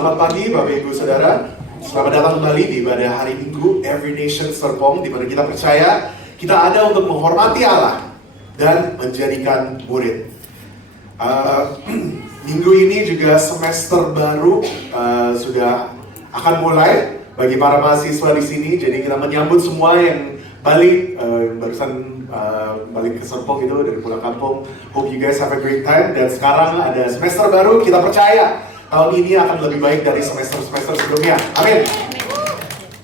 Selamat pagi Bapak Ibu Saudara. Selamat datang kembali di ibadah hari Minggu Every Nation Serpong, di mana kita percaya kita ada untuk menghormati Allah dan menjadikan murid. Minggu ini juga semester baru sudah akan mulai bagi para mahasiswa di sini. Jadi kita menyambut semua yang balik barusan balik ke Serpong itu dari pulang kampung. Hope you guys have a great time. Dan sekarang ada semester baru, kita percaya tahun ini akan lebih baik dari semester-semester sebelumnya. Amin.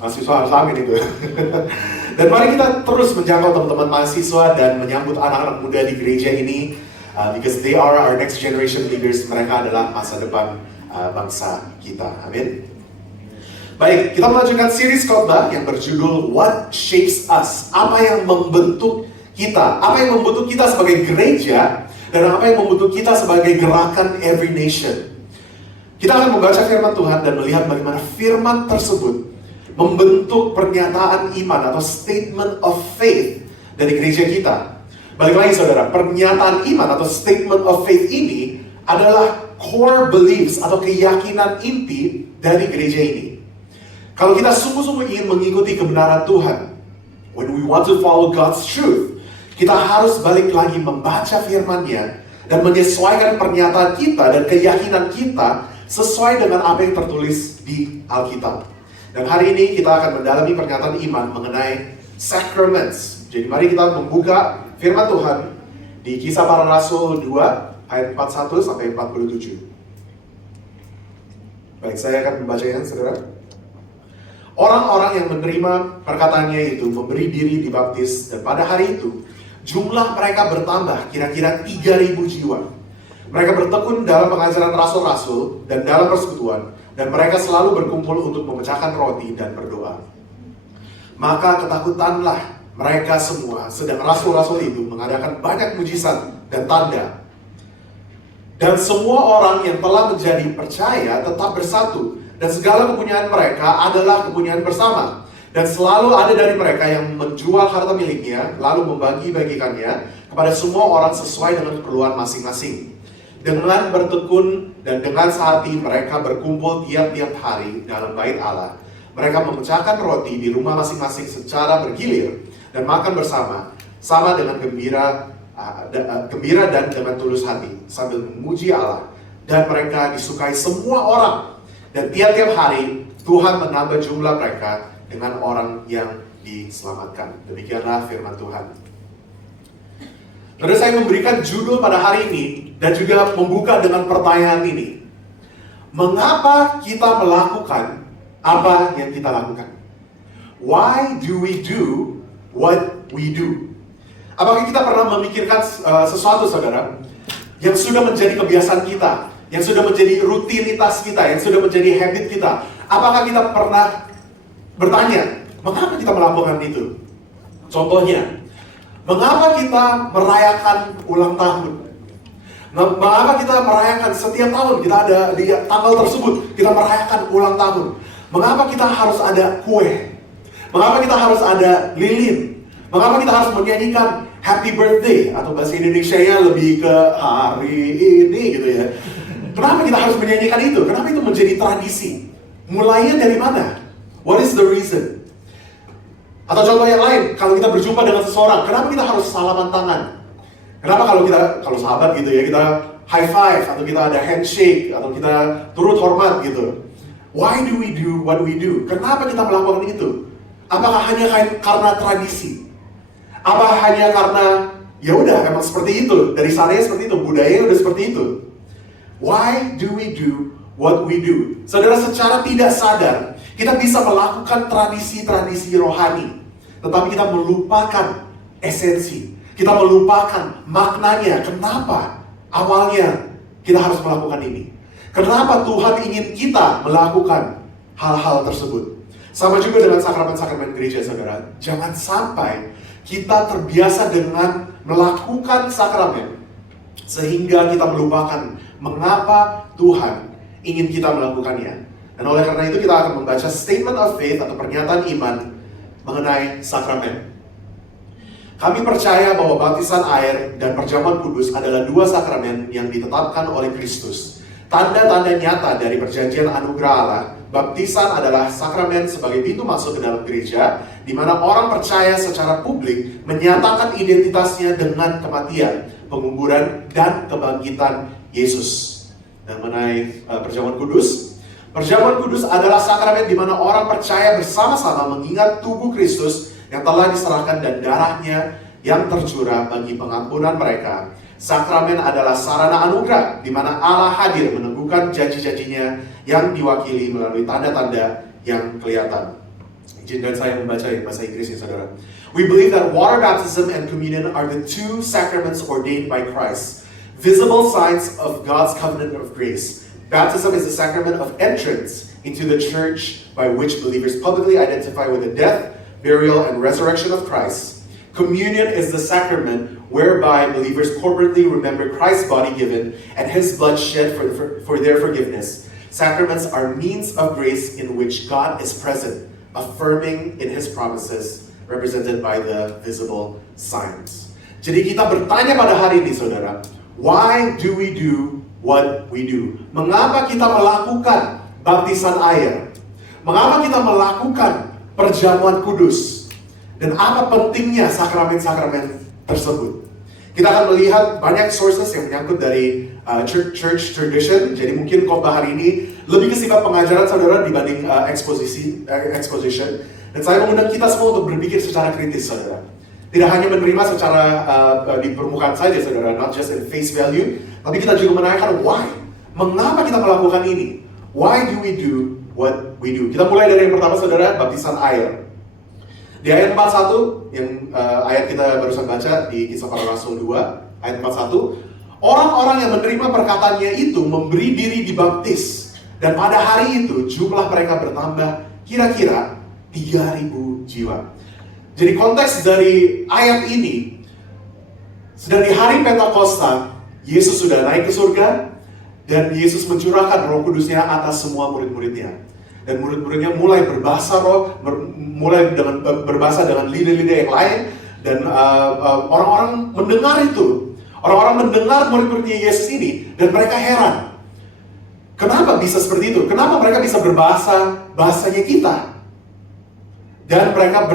Mahasiswa harus amin itu. Dan mari kita terus menjangkau teman-teman mahasiswa dan menyambut anak-anak muda di gereja ini, because they are our next generation leaders. Mereka adalah masa depan bangsa kita. Amin. Baik, kita melanjutkan series khotbah yang berjudul What Shapes Us. Apa yang membentuk kita? Apa yang membentuk kita sebagai gereja dan apa yang membentuk kita sebagai gerakan Every Nation? Kita akan membaca firman Tuhan dan melihat bagaimana firman tersebut membentuk pernyataan iman atau statement of faith dari gereja kita. Balik lagi saudara, pernyataan iman atau statement of faith ini adalah core beliefs atau keyakinan inti dari gereja ini. Kalau kita sungguh-sungguh ingin mengikuti kebenaran Tuhan, when we want to follow God's truth, kita harus balik lagi membaca firman-Nya dan menyesuaikan pernyataan kita dan keyakinan kita sesuai dengan apa yang tertulis di Alkitab. Dan hari ini kita akan mendalami pernyataan iman mengenai sacraments. Jadi mari kita membuka firman Tuhan di Kisah Para Rasul 2 ayat 41 sampai 47. Baik, saya akan membacanya, saudara. Orang-orang yang menerima perkataannya itu memberi diri dibaptis, dan pada hari itu jumlah mereka bertambah kira-kira 3.000 jiwa. Mereka bertekun dalam pengajaran rasul-rasul dan dalam persekutuan, dan mereka selalu berkumpul untuk memecahkan roti dan berdoa. Maka ketakutanlah mereka semua, sedang rasul-rasul itu mengadakan banyak mujizat dan tanda. Dan semua orang yang telah menjadi percaya tetap bersatu, dan segala kepunyaan mereka adalah kepunyaan bersama. Dan selalu ada dari mereka yang menjual harta miliknya, lalu membagi-bagikannya kepada semua orang sesuai dengan keperluan masing-masing. Dengan bertekun dan dengan sehati mereka berkumpul tiap-tiap hari dalam bait Allah. Mereka memecahkan roti di rumah masing-masing secara bergilir dan makan bersama, sama dengan gembira dan dengan tulus hati, sambil memuji Allah. Dan mereka disukai semua orang. Dan tiap-tiap hari Tuhan menambah jumlah mereka dengan orang yang diselamatkan. Demikianlah firman Tuhan. Lalu saya memberikan judul pada hari ini dan juga membuka dengan pertanyaan ini. Mengapa kita melakukan apa yang kita lakukan? Why do we do what we do? Apakah kita pernah memikirkan sesuatu, saudara, yang sudah menjadi kebiasaan kita, yang sudah menjadi rutinitas kita, yang sudah menjadi habit kita? Apakah kita pernah bertanya, mengapa kita melakukan itu? Contohnya, mengapa kita merayakan ulang tahun? Mengapa kita merayakan setiap tahun? Kita ada di tanggal tersebut, kita merayakan ulang tahun. Mengapa kita harus ada kue? Mengapa kita harus ada lilin? Mengapa kita harus menyanyikan happy birthday? Atau bahasa Indonesianya lebih ke hari ini gitu ya. Kenapa kita harus menyanyikan itu? Kenapa itu menjadi tradisi? Mulainya dari mana? What is the reason? Atau contoh yang lain, kalau kita berjumpa dengan seseorang, kenapa kita harus salaman tangan? Kenapa kalau sahabat gitu ya, kita high five, atau kita ada handshake, atau kita turut hormat gitu? Why do we do what we do? Kenapa kita melakukan itu? Apakah hanya karena tradisi? Apa hanya karena ya udah emang seperti itu, dari sananya seperti itu, budaya udah seperti itu? Why do we do what we do? Saudara, secara tidak sadar kita bisa melakukan tradisi-tradisi rohani, tetapi kita melupakan esensi. Kita melupakan maknanya. Kenapa awalnya kita harus melakukan ini? Kenapa Tuhan ingin kita melakukan hal-hal tersebut? Sama juga dengan sakramen-sakramen gereja, saudara. Jangan sampai kita terbiasa dengan melakukan sakramen sehingga kita melupakan mengapa Tuhan ingin kita melakukannya. Dan oleh karena itu kita akan membaca statement of faith atau pernyataan iman mengenai sakramen. Kami percaya bahwa baptisan air dan perjamuan kudus adalah dua sakramen yang ditetapkan oleh Kristus Tanda-tanda nyata dari perjanjian anugerah Allah, baptisan adalah sakramen sebagai pintu masuk ke dalam gereja, di mana orang percaya secara publik menyatakan identitasnya dengan kematian, penguburan, dan kebangkitan Yesus. Dan mengenai perjamuan kudus, perjamuan kudus adalah sakramen di mana orang percaya bersama-sama mengingat tubuh Kristus yang telah diserahkan dan darahnya yang tercurah bagi pengampunan mereka. Sakramen adalah sarana anugerah di mana Allah hadir meneguhkan janji-janjinya yang diwakili melalui tanda-tanda yang kelihatan. Izinkan saya membaca bahasa Inggris ya saudara. We believe that water baptism and communion are the two sacraments ordained by Christ, visible signs of God's covenant of grace. Baptism is the sacrament of entrance into the church by which believers publicly identify with the death, burial, and resurrection of Christ. Communion is the sacrament whereby believers corporately remember Christ's body given and His blood shed for their forgiveness. Sacraments are means of grace in which God is present, affirming in His promises, represented by the visible signs. Jadi kita bertanya pada hari ini saudara, why do we do what we do? Mengapa kita melakukan baptisan air? Mengapa kita melakukan perjamuan kudus? Dan apa pentingnya sakramen-sakramen tersebut? Kita akan melihat banyak sources yang menyangkut dari church tradition. Jadi mungkin khotbah hari ini lebih ke sifat pengajaran saudara dibanding exposition. Dan saya mengundang kita semua untuk berpikir secara kritis saudara. Tidak hanya menerima secara di permukaan saja saudara, not just in face value, tapi kita juga menanyakan why. Mengapa kita melakukan ini? Why do we do what we do? Kita mulai dari yang pertama saudara, baptisan air. Di ayat 41, yang ayat kita barusan baca di Kisah Para Rasul 2, ayat 41, orang-orang yang menerima perkataannya itu memberi diri dibaptis. Dan pada hari itu jumlah mereka bertambah kira-kira 3.000 jiwa. Jadi konteks dari ayat ini, sedang di hari Pentakosta, Yesus sudah naik ke surga, dan Yesus mencurahkan Roh Kudusnya atas semua murid-muridnya. Dan murid-muridnya mulai berbahasa roh, mulai berbahasa dengan lidah-lidah yang lain, dan orang-orang mendengar itu. Orang-orang mendengar murid-muridnya Yesus ini, dan mereka heran. Kenapa bisa seperti itu? Kenapa mereka bisa bahasanya kita? Dan mereka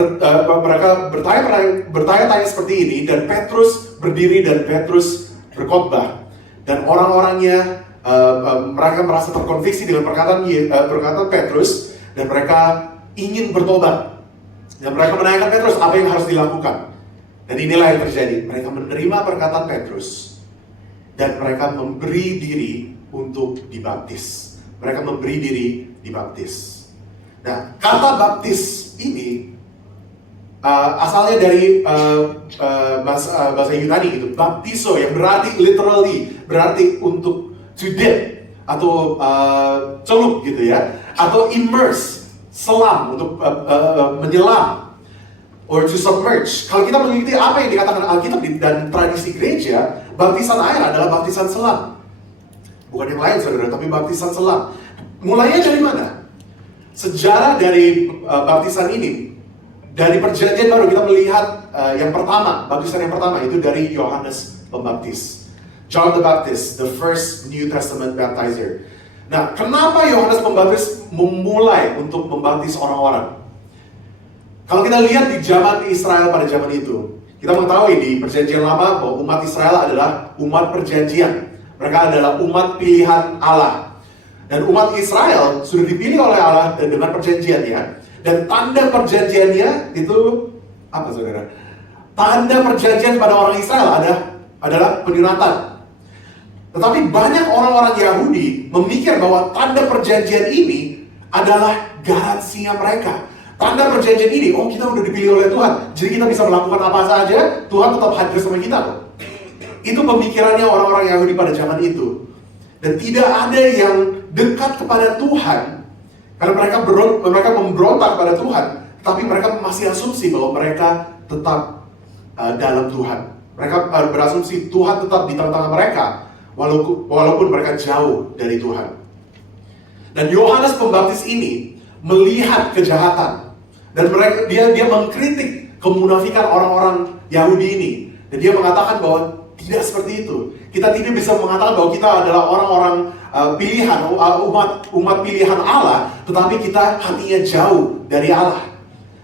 bertanya-tanya seperti ini, dan Petrus berdiri dan Petrus berkhotbah. Dan orang-orangnya mereka merasa terkonviksi dengan perkataan Petrus, dan mereka ingin bertobat. Dan mereka menanyakan Petrus apa yang harus dilakukan. Dan inilah yang terjadi. Mereka menerima perkataan Petrus, dan mereka memberi diri untuk dibaptis. Mereka memberi diri dibaptis. Nah, kata baptis ini asalnya dari bahasa Yunani gitu, baptizo, yang berarti untuk to dip atau celup gitu ya, atau immerse, selam, untuk menyelam, or to submerge. Kalau kita mengikuti apa yang dikatakan Alkitab dan tradisi gereja, baptisan air adalah baptisan selam. Bukan yang lain saudara, tapi baptisan selam. Mulainya dari mana? Sejarah dari baptisan ini, dari perjanjian baru kita melihat yang pertama, baptisan yang pertama itu dari Yohanes Pembaptis. John the Baptist, the first New Testament baptizer. Nah, kenapa Yohanes Pembaptis memulai untuk membaptis orang-orang? Kalau kita lihat di zaman Israel pada zaman itu, kita mengetahui di perjanjian lama bahwa umat Israel adalah umat perjanjian. Mereka adalah umat pilihan Allah. Dan umat Israel sudah dipilih oleh Allah dan dengan perjanjiannya. Dan tanda perjanjiannya itu apa saudara? Tanda perjanjian pada orang Israel adalah penyunatan. Tetapi banyak orang-orang Yahudi memikir bahwa tanda perjanjian ini adalah garansinya mereka. Tanda perjanjian ini, oh kita udah dipilih oleh Tuhan, jadi kita bisa melakukan apa saja, Tuhan tetap hadir sama kita kok. Itu pemikirannya orang-orang Yahudi pada zaman itu. Dan tidak ada yang dekat kepada Tuhan, karena mereka memberontak pada Tuhan, tapi mereka masih asumsi bahwa mereka tetap dalam Tuhan. Mereka berasumsi Tuhan tetap di tengah-tengah mereka, walaupun mereka jauh dari Tuhan. Dan Yohanes Pembaptis ini melihat kejahatan, dan dia mengkritik kemunafikan orang-orang Yahudi ini, dan dia mengatakan bahwa tidak seperti itu. Kita tidak bisa mengatakan bahwa kita adalah orang-orang pilihan, umat pilihan Allah, tetapi kita hatinya jauh dari Allah.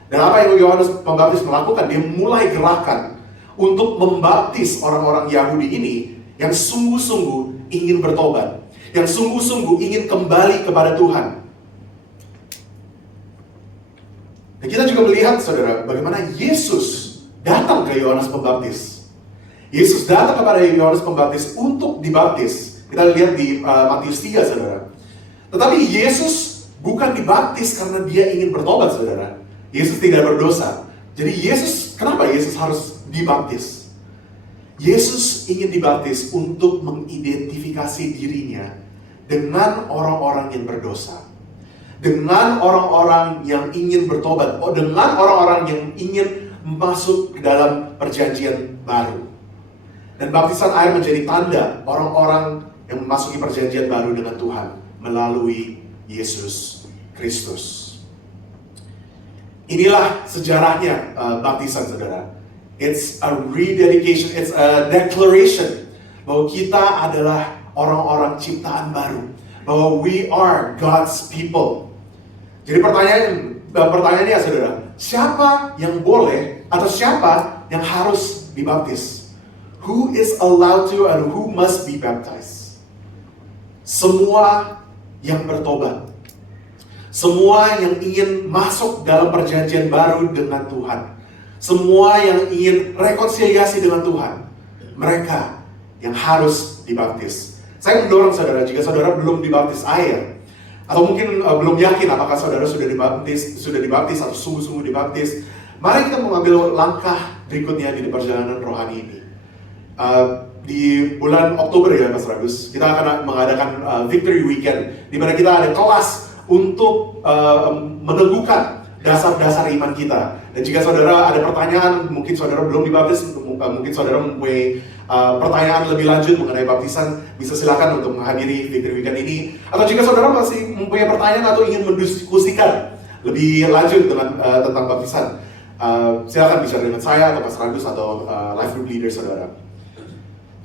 Dan apa yang Yohanes Pembaptis melakukan? Dia mulai gerakan untuk membaptis orang-orang Yahudi ini yang sungguh-sungguh ingin bertobat, yang sungguh-sungguh ingin kembali kepada Tuhan. Dan kita juga melihat, saudara, bagaimana Yesus datang ke Yohanes Pembaptis. Yesus datang kepada Yohanes Pembaptis untuk dibaptis. Kita lihat di Matius 3, saudara. Tetapi Yesus bukan dibaptis karena dia ingin bertobat, saudara. Yesus tidak berdosa. Jadi kenapa Yesus harus dibaptis? Yesus ingin dibaptis untuk mengidentifikasi dirinya dengan orang-orang yang berdosa, dengan orang-orang yang ingin bertobat, dengan orang-orang yang ingin masuk ke dalam perjanjian baru. Dan baptisan air menjadi tanda orang-orang yang memasuki perjanjian baru dengan Tuhan melalui Yesus Kristus. Inilah sejarahnya baptisan, saudara. It's a rededication, it's a declaration bahwa kita adalah orang-orang ciptaan baru, bahwa we are God's people. Jadi pertanyaannya, saudara, siapa yang boleh atau siapa yang harus dibaptis? Who is allowed to and who must be baptized? Semua yang bertobat, semua yang ingin masuk dalam perjanjian baru dengan Tuhan, semua yang ingin rekonsiliasi dengan Tuhan, mereka yang harus dibaptis. Saya mendorong saudara, jika saudara belum dibaptis air, atau mungkin belum yakin apakah saudara sudah dibaptis atau sungguh-sungguh dibaptis, mari kita mengambil langkah berikutnya di perjalanan rohani ini. Di bulan Oktober ya Mas Ragus, kita akan mengadakan Victory Weekend, di mana kita ada kelas untuk meneguhkan dasar-dasar iman kita. Dan jika saudara ada pertanyaan, mungkin saudara belum dibaptis, mungkin saudara mempunyai pertanyaan lebih lanjut mengenai baptisan, bisa silakan untuk menghadiri Victory Weekend ini. Atau jika saudara masih mempunyai pertanyaan atau ingin mendiskusikan lebih lanjut tentang baptisan, silakan bicara dengan saya atau Mas Ragus atau life group leader saudara.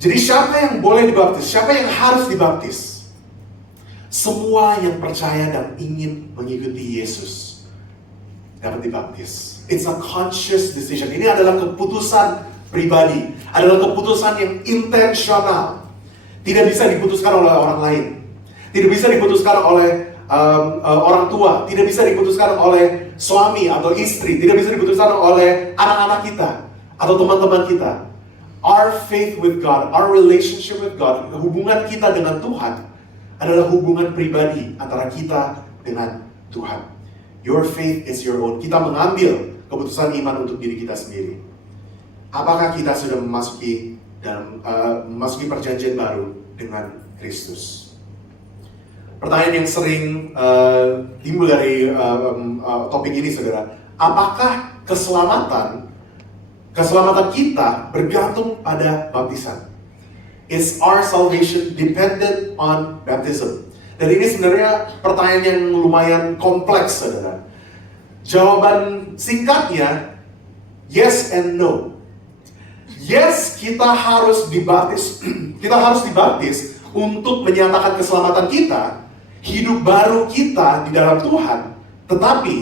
Jadi siapa yang boleh dibaptis? Siapa yang harus dibaptis? Semua yang percaya dan ingin mengikuti Yesus dapat dibaptis. It's a conscious decision. Ini adalah keputusan pribadi, adalah keputusan yang intensional. Tidak bisa diputuskan oleh orang lain, tidak bisa diputuskan oleh orang tua, tidak bisa diputuskan oleh suami atau istri, tidak bisa diputuskan oleh anak-anak kita atau teman-teman kita. Our faith with God, our relationship with God, hubungan kita dengan Tuhan adalah hubungan pribadi antara kita dengan Tuhan. Your faith is your own. Kita mengambil keputusan iman untuk diri kita sendiri. Apakah kita sudah memasuki perjanjian baru dengan Kristus? Pertanyaan yang sering timbul dari topik ini, saudara. Apakah keselamatan kita bergantung pada baptisan? Is our salvation dependent on baptism? Dan ini sebenarnya pertanyaan yang lumayan kompleks, saudara. Jawaban singkatnya, yes and no. Yes, kita harus dibaptis. Kita harus dibaptis untuk menyatakan keselamatan kita, hidup baru kita di dalam Tuhan. Tetapi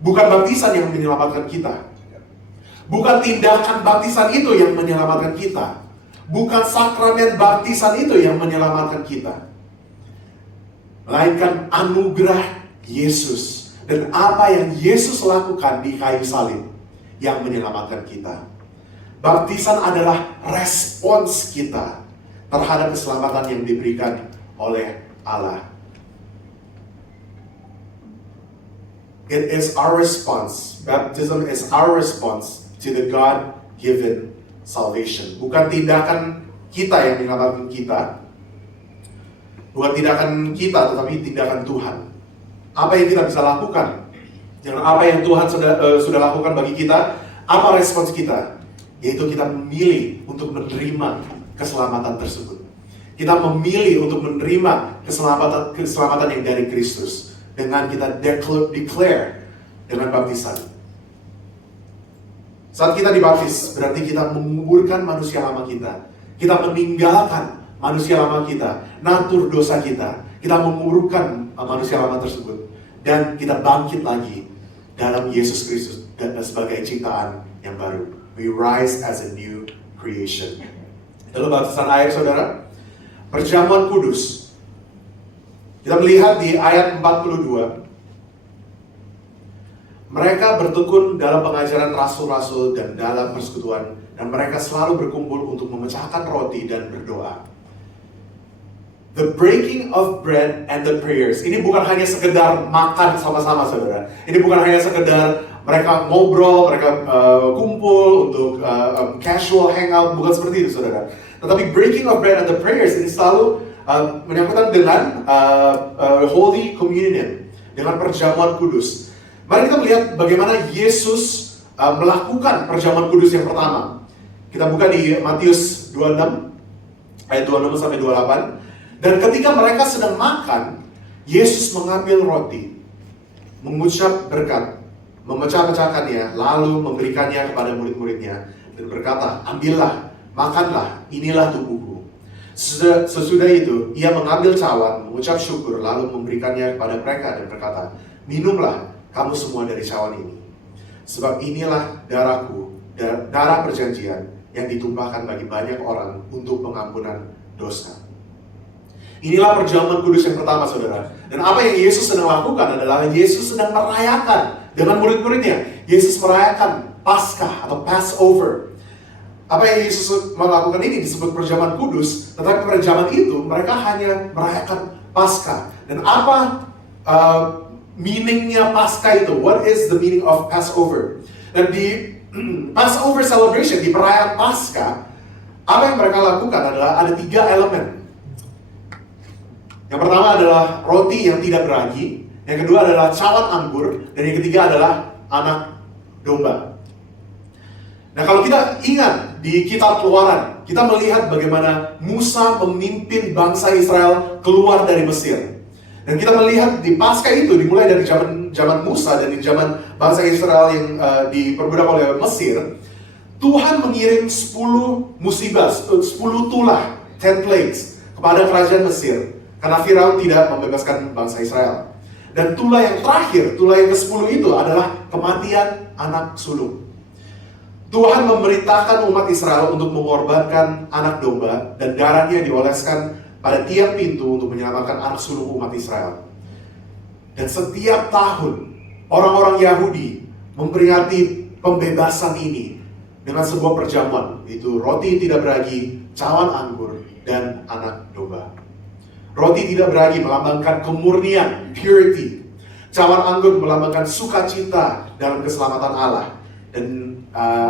bukan baptisan yang menyelamatkan kita. Bukan tindakan baptisan itu yang menyelamatkan kita. Bukan sakramen baptisan itu yang menyelamatkan kita. Melainkan anugerah Yesus dan apa yang Yesus lakukan di kayu salib yang menyelamatkan kita. Baptisan adalah respons kita terhadap keselamatan yang diberikan oleh Allah. It is our response. Baptism is our response to the God-given salvation. Bukan tindakan kita yang menyelamatkan kita. Bukan tindakan kita, tetapi tindakan Tuhan. Apa yang kita bisa lakukan? Dan apa yang Tuhan sudah lakukan bagi kita? Apa respons kita? Yaitu kita memilih untuk menerima keselamatan tersebut. Kita memilih untuk menerima keselamatan yang dari Kristus. Dengan kita declare dengan baptisan. Saat kita dibaptis, berarti kita menguburkan manusia lama kita. Kita meninggalkan manusia lama kita, natur dosa kita. Kita menguburkan manusia lama tersebut. Dan kita bangkit lagi dalam Yesus Kristus dan sebagai ciptaan yang baru. We rise as a new creation. Lalu batasan air, saudara. Perjamuan kudus. Kita melihat di ayat 42. Mereka bertekun dalam pengajaran rasul-rasul dan dalam persekutuan. Dan mereka selalu berkumpul untuk memecahkan roti dan berdoa. The breaking of bread and the prayers. Ini bukan hanya sekedar makan sama-sama, saudara. Ini bukan hanya sekedar mereka ngobrol, mereka kumpul untuk casual hangout. Bukan seperti itu, saudara. Tetapi breaking of bread and the prayers ini selalu menyangkutkan dengan Holy Communion. Dengan perjamuan kudus. Mari kita melihat bagaimana Yesus melakukan perjamuan kudus yang pertama. Kita buka di Matius 26, ayat 26 sampai 28. Dan ketika mereka sedang makan, Yesus mengambil roti, mengucap berkat, memecah-pecahkannya, lalu memberikannya kepada murid-muridnya, dan berkata, ambillah, makanlah, inilah tubuhku. Sesudah itu, ia mengambil cawan, mengucap syukur, lalu memberikannya kepada mereka, dan berkata, minumlah kamu semua dari cawan ini. Sebab inilah darahku, darah perjanjian, yang ditumpahkan bagi banyak orang untuk pengampunan dosa. Inilah perjamuan kudus yang pertama, saudara. Dan apa yang Yesus sedang lakukan adalah Yesus sedang merayakan dengan murid-muridnya. Yesus merayakan Paskah atau Passover. Apa yang Yesus melakukan ini disebut perjamuan kudus, tetapi pada zaman itu mereka hanya merayakan Paskah. Dan apa meaningnya Paskah itu? What is the meaning of Passover? Dan di Passover celebration, di perayaan Paskah, apa yang mereka lakukan adalah ada 3 elemen. Yang pertama adalah roti yang tidak beragi, yang kedua adalah cawan anggur, dan yang ketiga adalah anak domba. Nah, kalau kita ingat di kitab Keluaran, kita melihat bagaimana Musa memimpin bangsa Israel keluar dari Mesir. Dan kita melihat di Paskah itu dimulai dari zaman Musa dan di zaman bangsa Israel yang diperbudak oleh Mesir. Tuhan mengirim 10 musibah, 10 tulah, 10 plagues kepada kerajaan Mesir. Karena Firaun tidak membebaskan bangsa Israel. Dan tulah yang terakhir, tulah yang ke-10 itu adalah kematian anak sulung. Tuhan memerintahkan umat Israel untuk mengorbankan anak domba dan darahnya dioleskan pada tiang pintu untuk menyelamatkan anak sulung umat Israel. Dan setiap tahun orang-orang Yahudi memperingati pembebasan ini dengan sebuah perjamuan, yaitu roti tidak beragi, cawan anggur, dan anak domba. Roti tidak beragi melambangkan kemurnian, purity. Cawan anggur melambangkan sukacita dalam keselamatan Allah. Dan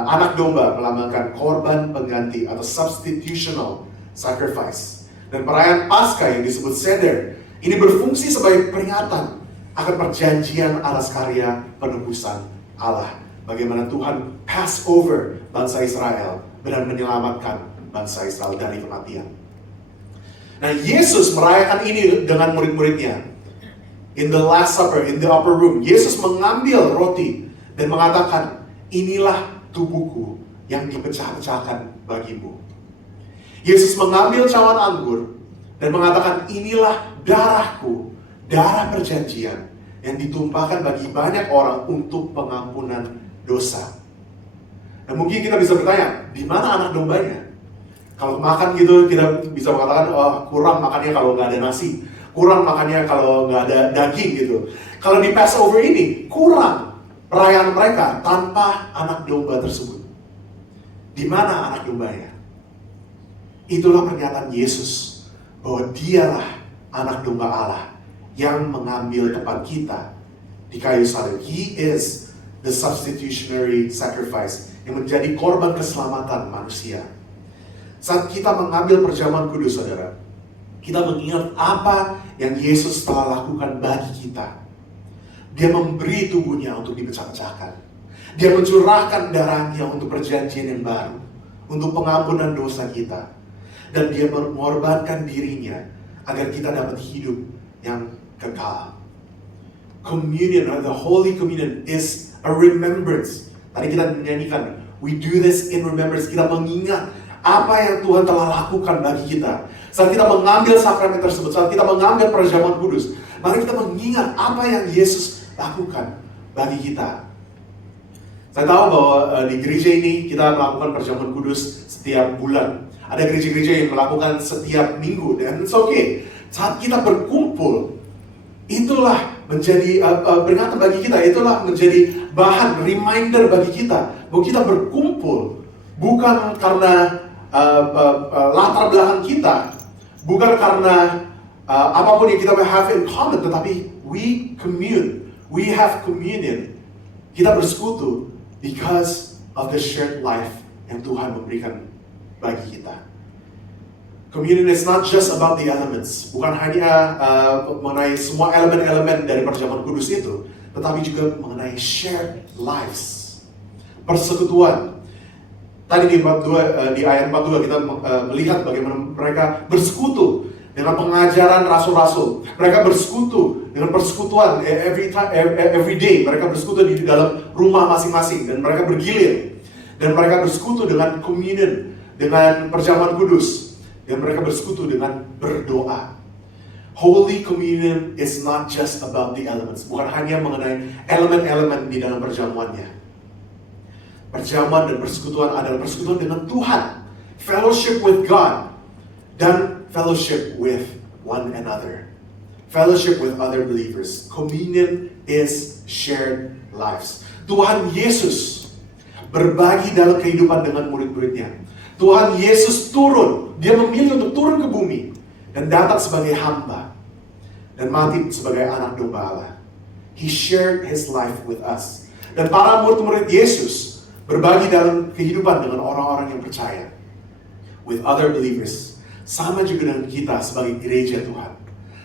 anak domba melambangkan korban pengganti atau substitutional sacrifice. Dan perayaan Paskah yang disebut Seder ini berfungsi sebagai peringatan akan perjanjian atas karya penebusan Allah. Bagaimana Tuhan pass over bangsa Israel dan menyelamatkan bangsa Israel dari kematian. Nah, Yesus merayakan ini dengan murid-muridnya. In the Last Supper, in the upper room, Yesus mengambil roti dan mengatakan, inilah tubuhku yang dipecah-pecahkan bagimu. Yesus mengambil cawan anggur dan mengatakan, inilah darahku, darah perjanjian yang ditumpahkan bagi banyak orang untuk pengampunan dosa. Nah, mungkin kita bisa bertanya, di mana anak dombanya? Kalau makan gitu, kita bisa mengatakan, oh, kurang makannya kalau nggak ada nasi, kurang makannya kalau nggak ada daging gitu. Kalau di Passover ini, kurang perayaan mereka tanpa anak domba tersebut. Di mana anak dombanya? Itulah pernyataan Yesus bahwa dialah anak domba Allah yang mengambil tempat kita di kayu salib. He is the substitutionary sacrifice yang menjadi korban keselamatan manusia. Saat kita mengambil perjamuan kudus, saudara, kita mengingat apa yang Yesus telah lakukan bagi kita. Dia memberi tubuhnya untuk dipecah-pecahkan. Dia mencurahkan darahnya untuk perjanjian yang baru, untuk pengampunan dosa kita. Dan dia mengorbankan dirinya agar kita dapat hidup yang kekal. Communion, or the Holy Communion, is a remembrance. Tadi kita menyanyikan, we do this in remembrance. Kita mengingat apa yang Tuhan telah lakukan bagi kita. Saat kita mengambil sakramen tersebut, saat kita mengambil perjamuan kudus, mari kita mengingat apa yang Yesus lakukan bagi kita. Saya tahu bahwa di gereja ini kita melakukan perjamuan kudus setiap bulan. Ada gereja-gereja yang melakukan setiap minggu, dan it's okay. Saat kita berkumpul, itulah menjadi peringatan bagi kita, itulah menjadi bahan reminder bagi kita bahwa kita berkumpul bukan karena latar belakang kita, bukan karena apapun yang kita have in common, tetapi we commune, we have communion. Kita bersekutu because of the shared life yang Tuhan memberikan bagi kita. Communion is not just about the elements, bukan hanya mengenai semua elemen-elemen dari perjamuan kudus itu, tetapi juga mengenai shared lives, persekutuan. Tadi di ayat 42 kita melihat bagaimana mereka bersekutu dengan pengajaran rasul-rasul. Mereka bersekutu dengan persekutuan every day. Mereka bersekutu di dalam rumah masing-masing dan mereka bergilir. Dan mereka bersekutu dengan communion, dengan perjamuan kudus. Dan mereka bersekutu dengan berdoa. Holy Communion is not just about the elements. Bukan hanya mengenai elemen-elemen di dalam perjamuannya. Perjamuan dan persekutuan adalah persekutuan dengan Tuhan. Fellowship with God. Dan fellowship with one another. Fellowship with other believers. Communion is shared lives. Tuhan Yesus berbagi dalam kehidupan dengan murid-muridnya. Tuhan Yesus turun, dia memilih untuk turun ke bumi dan datang sebagai hamba dan mati sebagai anak domba Allah. He shared his life with us. Dan para murid-murid Yesus berbagi dalam kehidupan dengan orang-orang yang percaya, with other believers. Sama juga dengan kita sebagai gereja Tuhan.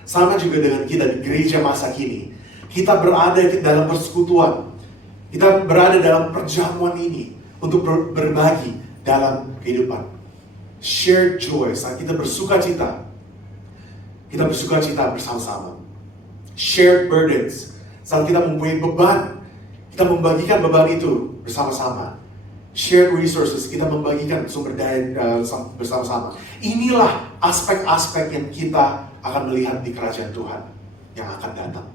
Sama juga dengan kita di gereja masa kini. Kita berada dalam persekutuan. Kita berada dalam perjamuan ini untuk berbagi dalam kehidupan. Shared joy, saat kita bersuka cita, kita bersuka cita bersama-sama. Shared burdens, saat kita mempunyai beban, kita membagikan beban itu bersama-sama. Shared resources, kita membagikan sumber daya bersama-sama. Inilah aspek-aspek yang kita akan melihat di kerajaan Tuhan yang akan datang.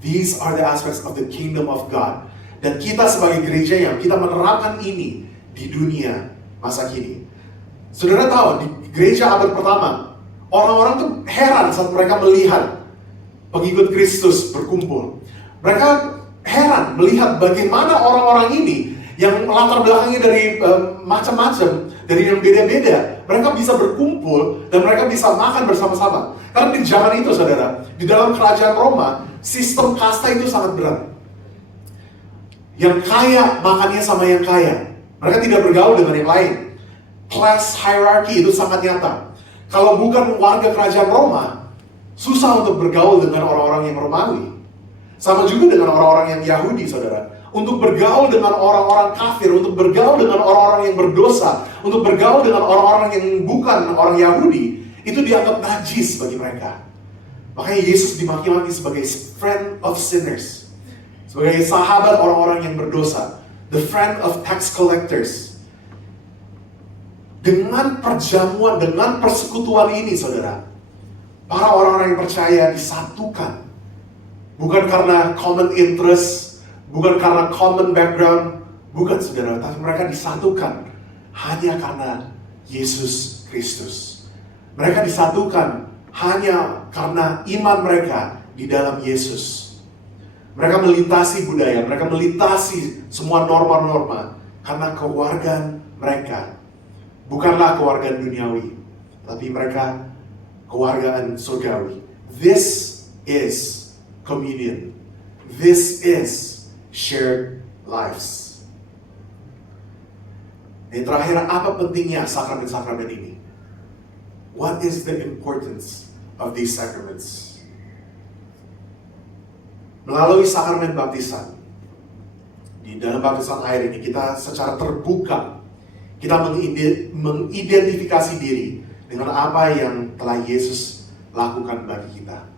These are the aspects of the kingdom of God. Dan kita sebagai gereja yang kita menerapkan ini di dunia masa kini. Saudara tahu, di gereja abad pertama, orang-orang tuh heran saat mereka melihat pengikut Kristus berkumpul. Mereka heran melihat bagaimana orang-orang ini yang latar belakangnya dari macam-macam, dari yang beda-beda, mereka bisa berkumpul dan mereka bisa makan bersama-sama. Karena di zaman itu, saudara, di dalam kerajaan Roma, sistem kasta itu sangat berat. Yang kaya makannya sama yang kaya. Mereka tidak bergaul dengan yang lain. Class hierarchy itu sangat nyata. Kalau bukan warga kerajaan Roma, susah untuk bergaul dengan orang-orang yang Romawi. Sama juga dengan orang-orang yang Yahudi, saudara. Untuk bergaul dengan orang-orang kafir, untuk bergaul dengan orang-orang yang berdosa, untuk bergaul dengan orang-orang yang bukan orang Yahudi, itu dianggap najis bagi mereka. Makanya Yesus dimaki-maki sebagai friend of sinners, sebagai sahabat orang-orang yang berdosa, the friend of tax collectors. Dengan perjamuan, dengan persekutuan ini, saudara, para orang-orang yang percaya disatukan. Bukan karena common interest, bukan karena common background, bukan, saudara, tapi mereka disatukan hanya karena Yesus Kristus. Mereka disatukan hanya karena iman mereka di dalam Yesus. Mereka melintasi budaya, mereka melintasi semua norma-norma karena kewargaan mereka bukanlah kewargaan duniawi, tapi mereka kewargaan surgawi. This is communion. This is shared lives. Yang terakhir, apa pentingnya sakramen-sakramen ini? What is the importance of these sacraments? Melalui sakramen baptisan, di dalam baptisan air ini kita secara terbuka, kita mengidentifikasi diri dengan apa yang telah Yesus lakukan bagi kita.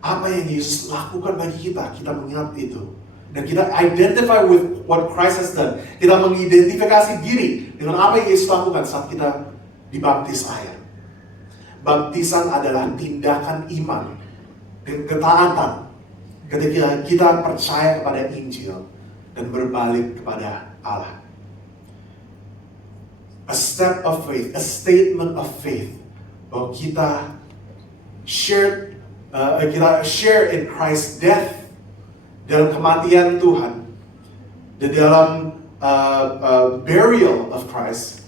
Apa yang Yesus lakukan bagi kita, kita mengingat itu. Dan kita identify with what Christ has done. Kita mengidentifikasi diri dengan apa yang Yesus lakukan saat kita dibaptis air. Baptisan adalah tindakan iman dan ketaatan ketika kita percaya kepada Injil dan berbalik kepada Allah. A step of faith, a statement of faith, bahwa kita share in Christ's death, dalam kematian Tuhan, di dalam burial of Christ,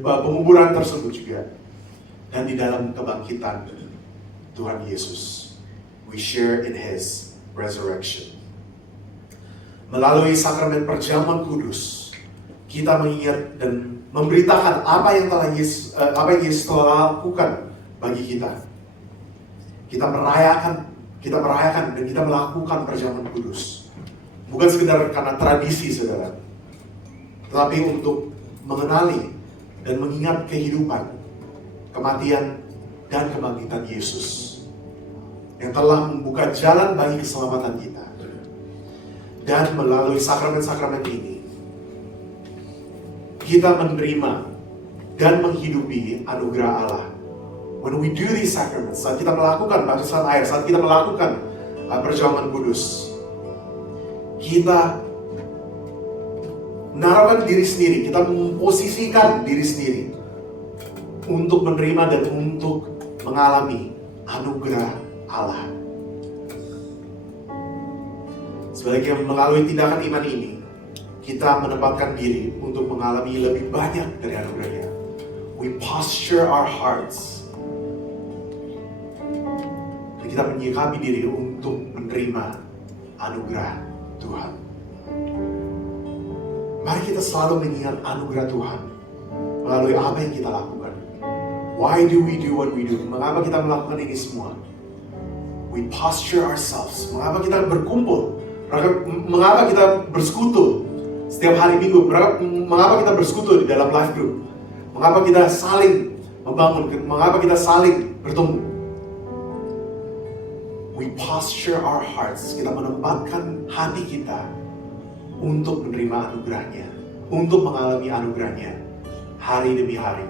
penguburan tersebut juga, dan di dalam kebangkitan Tuhan Yesus. We share in His resurrection. Melalui sakramen perjamuan kudus, kita mengingat dan memberitakan apa yang Yesus telah lakukan bagi kita. Kita merayakan dan kita melakukan perjamuan kudus. Bukan sekedar karena tradisi, saudara, tetapi untuk mengenali dan mengingat kehidupan, kematian, dan kebangkitan Yesus yang telah membuka jalan bagi keselamatan kita. Dan melalui sakramen-sakramen ini, kita menerima dan menghidupi anugerah Allah. When we do these sacraments, saat kita melakukan baptisan air, saat kita melakukan perjamuan kudus, kita menaruhkan diri sendiri, kita memposisikan diri sendiri untuk menerima dan untuk mengalami anugerah Allah. Sebaliknya, melalui tindakan iman ini, kita menempatkan diri untuk mengalami lebih banyak dari anugerahnya. We posture our hearts. Dan kita menyikapi diri untuk menerima anugerah Tuhan. Mari kita selalu mengingat anugerah Tuhan melalui apa yang kita lakukan. Why do we do what we do? Mengapa kita melakukan ini semua? We posture ourselves. Mengapa kita berkumpul? Mengapa kita bersekutu setiap hari Minggu? Mengapa kita bersekutu di dalam life group? Mengapa kita saling membangun? Mengapa kita saling bertemu? We posture our hearts. Kita menempatkan hati kita untuk menerima anugerahnya, untuk mengalami anugerahnya hari demi hari.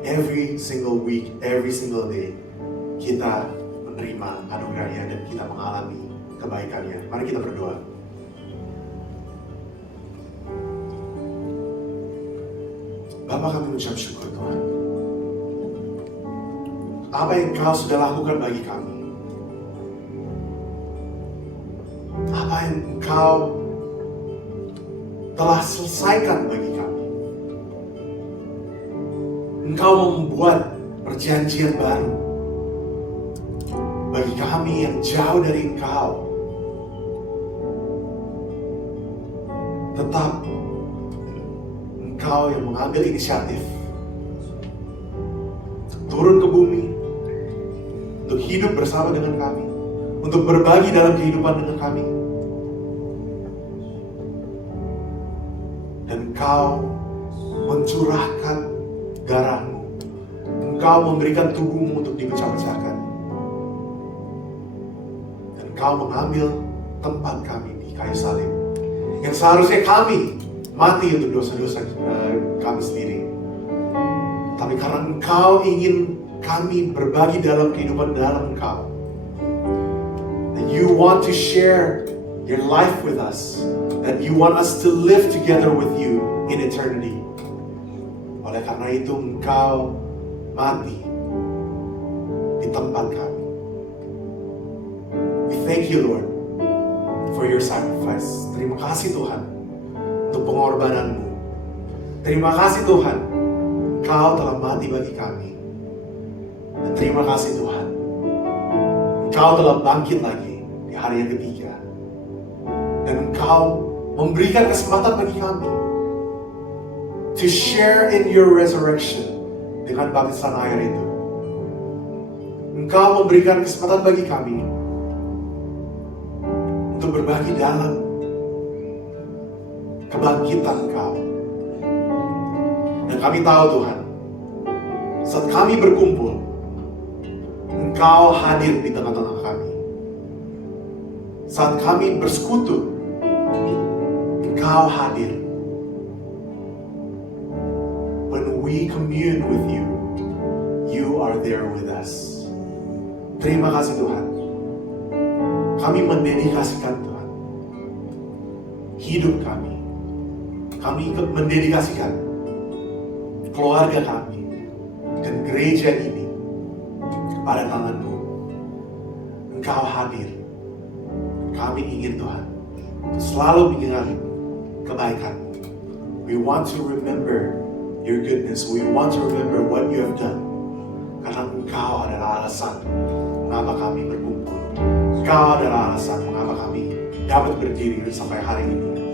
Every single week, every single day, kita menerima anugerahnya dan kita mengalami kebaikannya. Mari kita berdoa. Bapa, kami mengucap syukur Tuhan. Apa yang Kau sudah lakukan bagi kami, apa yang Engkau telah selesaikan bagi kami. Engkau membuat perjanjian baru bagi kami yang jauh dari Engkau. Tetap Engkau yang mengambil inisiatif turun ke bumi untuk hidup bersama dengan kami, untuk berbagi dalam kehidupan dengan kami. Dan Engkau mencurahkan darah-Mu, Engkau memberikan tubuh-Mu untuk dipecah-pecahkan, dan Engkau mengambil tempat kami di kayu salib yang seharusnya kami mati untuk dosa-dosa kami sendiri. Tapi karena Engkau ingin kami berbagi dalam kehidupan dalam Engkau, and you want to share your life with us, that you want us to live together with you in eternity. Oleh karena itu Engkau mati di tempat kami. We thank you, Lord, for your sacrifice. Terima kasih Tuhan untuk pengorbanan-Mu. Terima kasih Tuhan, Engkau telah mati bagi kami. Dan terima kasih Tuhan, Engkau telah bangkit lagi di hari yang ketiga. Dan Engkau memberikan kesempatan bagi kami to share in your resurrection dengan baptisan air itu. Engkau memberikan kesempatan bagi kami untuk berbagi dalam kebangkitan Engkau. Dan kami tahu Tuhan, saat kami berkumpul, Engkau hadir di tengah-tengah kami. saat kami bersekutu, Engkau hadir. When we commune with you, you are there with us. Terima kasih Tuhan. Kami mendedikasikan Tuhan hidup kami. Kami mendedikasikan keluarga kami dan gereja ini pada tangan-Mu. Engkau hadir. Kami ingin Tuhan selalu mengingat kebaikan-Mu. We want to remember your goodness. We want to remember what you have done. Karena Engkau adalah alasan mengapa kami berkumpul. Engkau adalah alasan mengapa kami dapat berdiri sampai hari ini.